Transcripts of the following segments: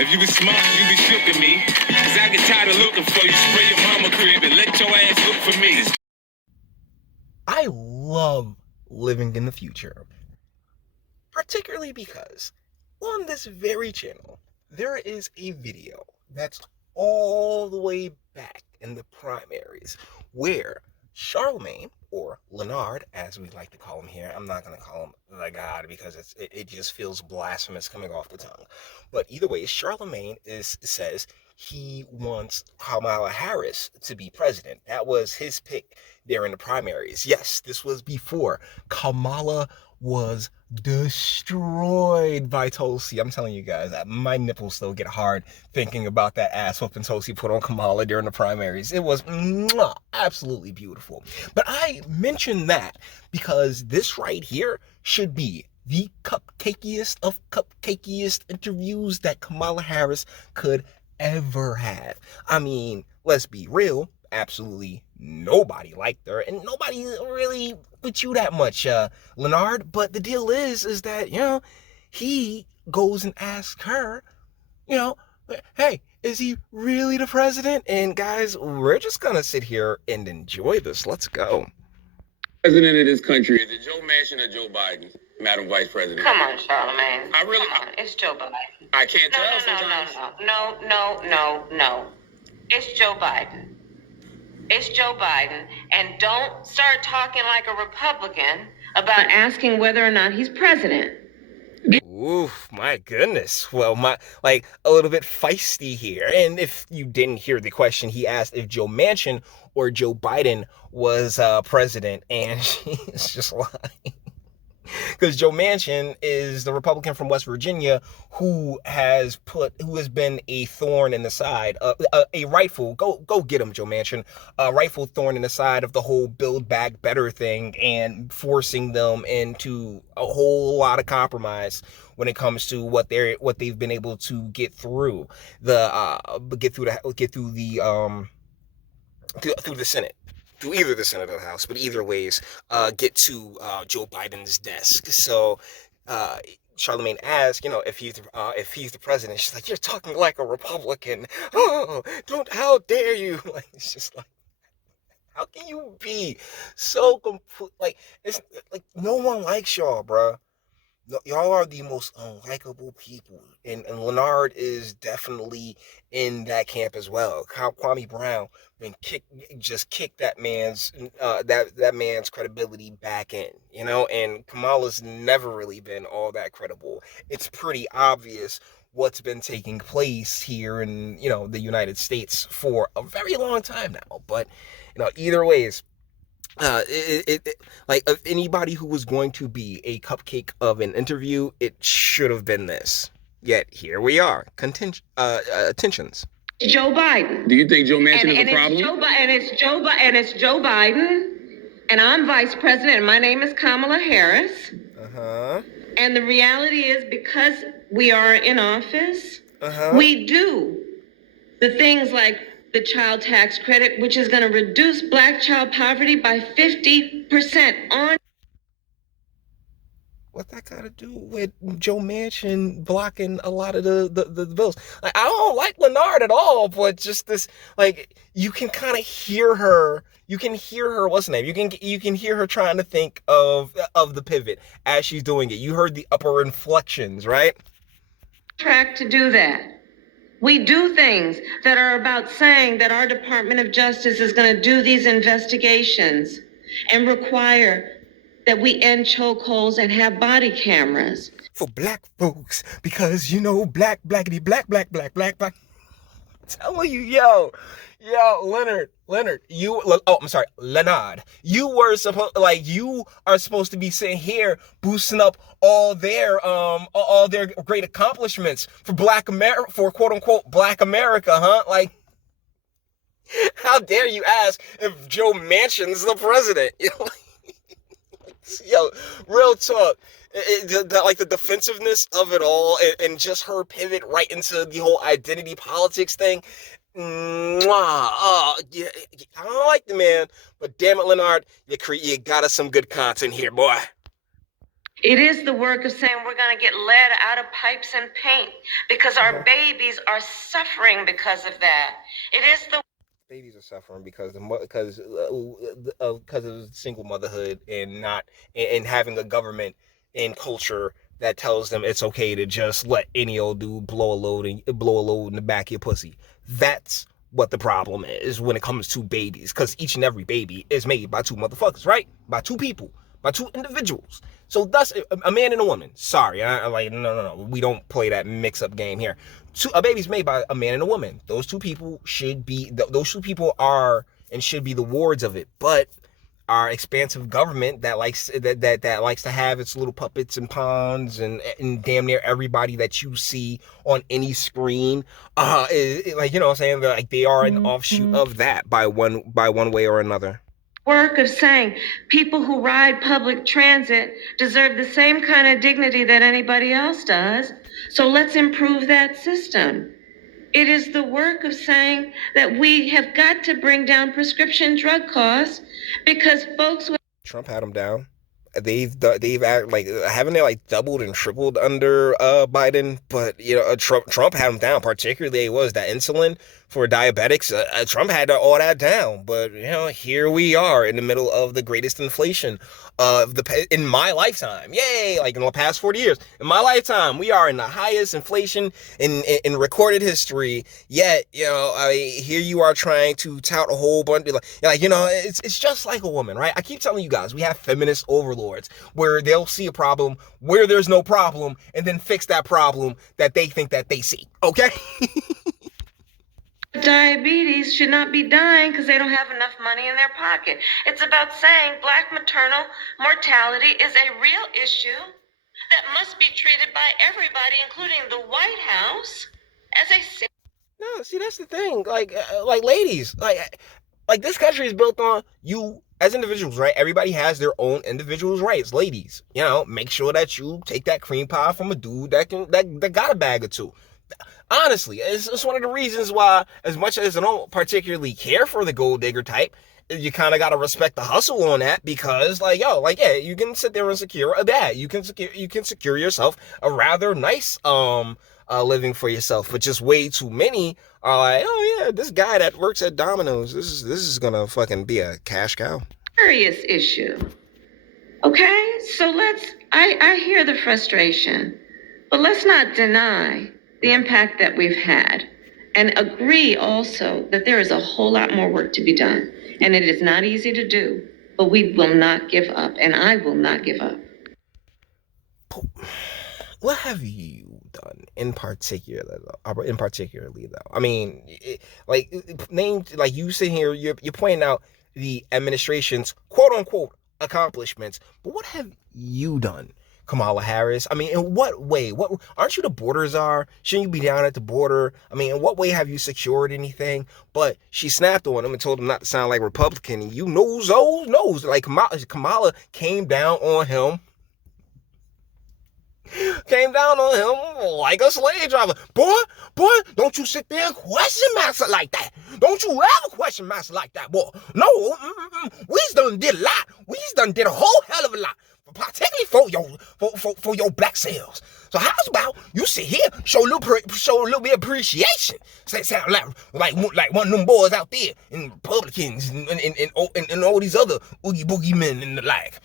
If you was smart, you be shipping me. Cause I get tired of looking for you. Spray your mama crib and let your ass look for me. I love living in the future, particularly because on this very channel, there is a video that's all the way back in the primaries where Charlemagne, or Lenard, as we like to call him here. I'm not going to call him the god because it just feels blasphemous coming off the tongue. But either way, Charlemagne says he wants Kamala Harris to be president. That was his pick there in the primaries. Yes, this was before Kamala was destroyed by Tulsi. I'm telling you guys, my nipples still get hard thinking about that ass whooping Tulsi put on Kamala during the primaries. It was absolutely beautiful. But I mention that because this right here should be the cupcakiest of cupcakiest interviews that Kamala Harris could ever have. I mean, let's be real, absolutely nobody liked her, and nobody really put you that much, Lenard. But the deal is that, he goes and asks her, hey, is he really the president? And guys, we're just gonna sit here and enjoy this. Let's go. President of this country, is it Joe Manchin or Joe Biden, Madam Vice President? Come on, Charlemagne. It's Joe Biden. I can't tell sometimes. No. It's Joe Biden. It's Joe Biden. And don't start talking like a Republican about asking whether or not he's president. Oof, my goodness. Well, a little bit feisty here. And if you didn't hear the question, he asked if Joe Manchin or Joe Biden was president, and she's just lying. Because Joe Manchin is the Republican from West Virginia who has been a thorn in the side, a rightful, go get him, Joe Manchin, a rightful thorn in the side of the whole Build Back Better thing, and forcing them into a whole lot of compromise when it comes to what they've been able to get through through the Senate. Through either the Senate or the House, but either ways, get to Joe Biden's desk. So Charlemagne asked, if he's the president. She's like, "You're talking like a Republican. Oh, how dare you?" Like, it's just like, how can you be so complete? Like, it's like no one likes y'all, bruh. Y'all are the most unlikable people, and Lenard is definitely in that camp as well. Kwame Brown just kicked that man's that man's credibility back in, and Kamala's never really been all that credible. It's pretty obvious what's been taking place here in the United States for a very long time now. But either ways. If anybody who was going to be a cupcake of an interview, it should have been this. Yet here we are. Tensions. Joe Biden. Do you think Joe Manchin is a problem? It's Joe Biden, and I'm vice president, and my name is Kamala Harris. And the reality is, because we are in office, we do the things like the child tax credit, which is going to reduce black child poverty by 50% on. What that got to do with Joe Manchin blocking a lot of the bills? Like, I don't like Lenard at all, but just this, you can kind of hear her. You can hear her. What's the name? You can hear her trying to think of the pivot as she's doing it. You heard the upper inflections, right? Track to do that. We do things that are about saying that our Department of Justice is going to do these investigations and require that we end chokeholds and have body cameras. For black folks, because, blackity, black. I'm telling you, yo, Lenard, Lenard, you are supposed to be sitting here boosting up all their great accomplishments for Black America, for quote unquote Black America, huh? Like, how dare you ask if Joe Manchin's the president? Yo, real talk. The defensiveness of it all, and just her pivot right into the whole identity politics thing. Yeah, I don't like the man, but damn it, Lenard, you got us some good content here, boy. It is the work of saying we're going to get lead out of pipes and paint because our babies are suffering because of that. It is the babies are suffering because of single motherhood and not and having a government and culture that tells them it's okay to just let any old dude blow a load in the back of your pussy. That's what the problem is when it comes to babies, because each and every baby is made by two motherfuckers, right? By two people, by two individuals. So thus, a man and a woman. Sorry, no. We don't play that mix-up game here. A baby's made by a man and a woman. Those two people are and should be the wards of it. But our expansive government that likes to have its little puppets and pawns and damn near everybody that you see on any screen, is, like, you know what I'm saying, like they are an offshoot of that by one way or another. Work of saying people who ride public transit deserve the same kind of dignity that anybody else does. So let's improve that system. It is the work of saying that we have got to bring down prescription drug costs because folks with Trump had them down. They've like, haven't they like doubled and tripled under Biden? But you know, Trump had them down. Particularly, it was that insulin for diabetics. Trump had all that down. But you know, here we are in the middle of the greatest inflation in my lifetime. Yay! Like in the past 40 years, in my lifetime, we are in the highest inflation in recorded history. Yet, you know, here you are trying to tout a whole bunch of like you know, it's just like a woman, right? I keep telling you guys, we have feminist overlords where they'll see a problem where there's no problem and then fix that problem that they think that they see. Okay. diabetes should not be dying because they don't have enough money in their pocket. It's about saying Black maternal mortality is a real issue that must be treated by everybody, including the White House, as a sick. No, see, that's the thing. Like ladies, like this country is built on you as individuals, right? Everybody has their own individuals' rights. Ladies, you know, make sure that you take that cream pie from a dude that got a bag or two. Honestly, it's one of the reasons why, as much as I don't particularly care for the gold digger type, you kind of got to respect the hustle on that, because like, yo, like, yeah, you can sit there and secure a bag. You can secure yourself a rather nice living for yourself. But just way too many are like, oh yeah, this guy that works at Domino's, this is gonna fucking be a cash cow. Serious issue. Okay, so I hear the frustration, but let's not deny the impact that we've had, and agree also that there is a whole lot more work to be done. And it is not easy to do, but we will not give up, and I will not give up. What have you done in particular, though? I mean, like you sit here, you're pointing out the administration's quote unquote accomplishments, but what have you done, Kamala Harris? I mean, in what way? What aren't you the border czar? Shouldn't you be down at the border? I mean, in what way have you secured anything? But she snapped on him and told him not to sound like Republican. And you knows. Like Kamala came down on him. Like a slave driver. Boy, don't you sit there and question master like that. Don't you ever question master like that, boy. No, we's done did a lot. We's done did a whole hell of a lot, particularly for your black selves. So how's about you sit here, show a little bit of appreciation? Sound like one of them boys out there, and Republicans, and all these other oogie boogie men and the like.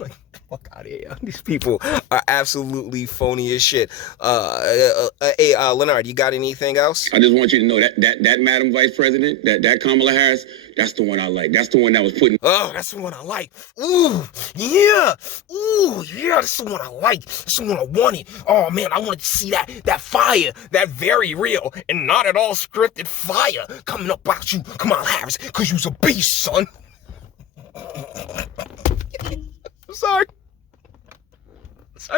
Like, fuck out of here. These people are absolutely phony as shit. Hey, Lenard, you got anything else? I just want you to know that Madam Vice President, that Kamala Harris, that's the one I like. That's the one that was putting. Oh, that's the one I like. Ooh, yeah. That's the one I like. That's the one I wanted. Oh man, I wanted to see that fire, that very real and not at all scripted fire coming up out you, Kamala Harris, because you's a beast, son. Sorry,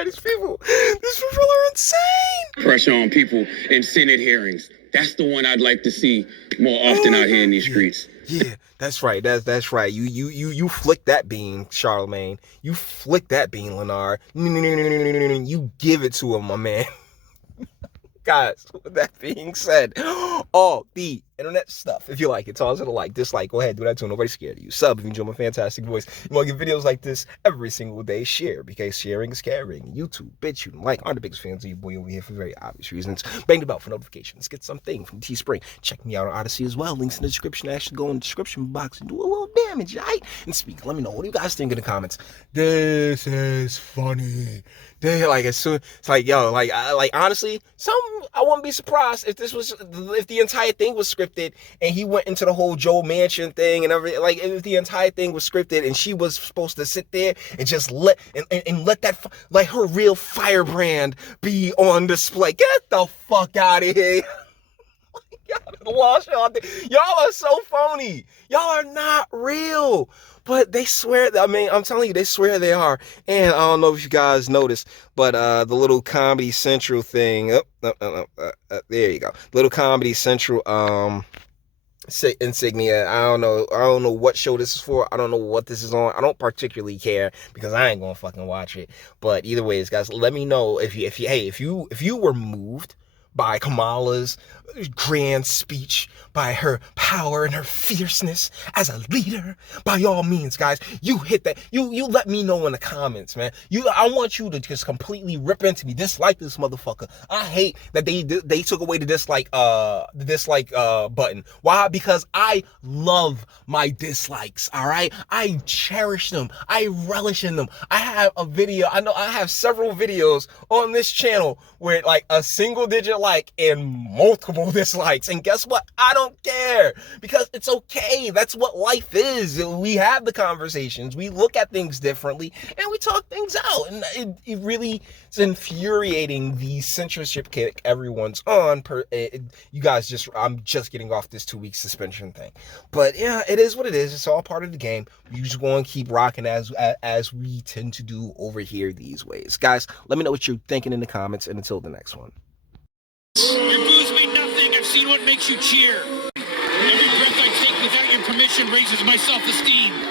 these people are insane. Pressure on people in Senate hearings. That's the one I'd like to see more often out here in these streets. Yeah, that's right. That's right. You flick that bean, Charlemagne. You flick that bean, Lenard. You give it to him, my man. Guys, with that being said, all the internet stuff. If you like it, toss it a like, dislike, go ahead, do that too. Nobody's scared of you. Sub if you enjoy my fantastic voice. You want to get videos like this every single day. Share, because sharing is caring. YouTube, Bitchute, and like are the biggest fans of your boy over here for very obvious reasons. Bang the bell for notifications. Get something from Teespring. Check me out on Odyssey as well. Links in the description. Actually go in the description box and do a little damage, alright? And speak. Let me know. What do you guys think in the comments? This is funny. They like as soon it's like yo like honestly I wouldn't be surprised if the entire thing was scripted and he went into the whole Joe Manchin thing and everything. Like if the entire thing was scripted and she was supposed to sit there and just let that like her real firebrand be on display. Get the fuck out of here. Y'all are so phony. Y'all are not real. But they swear, I mean, I'm telling you, they swear they are. And I don't know if you guys noticed, but the little Comedy Central thing, there you go. Little Comedy Central insignia. I don't know what show this is for. I don't know what this is on. I don't particularly care because I ain't gonna fucking watch it. But either way, guys, let me know if you were moved by Kamala's grand speech, by her power and her fierceness as a leader. By all means, guys, you hit that. You let me know in the comments, man. I want you to just completely rip into me. Dislike this motherfucker. I hate that they took away the dislike button. Why? Because I love my dislikes. All right, I cherish them. I relish in them. I have a video. I know I have several videos on this channel where like a single digit like and multiple dislikes, and guess what? I don't care, because it's okay. That's what life is. We have the conversations, we look at things differently, and we talk things out. And it really is infuriating the censorship kick everyone's on. You guys I'm just getting off this 2-week suspension thing, but yeah, it is what it is. It's all part of the game. We just want to keep rocking as we tend to do over here these ways. Guys, let me know what you're thinking in the comments, and until the next one. Your booze mean nothing. I've seen what makes you cheer. Every breath I take without your permission raises my self-esteem.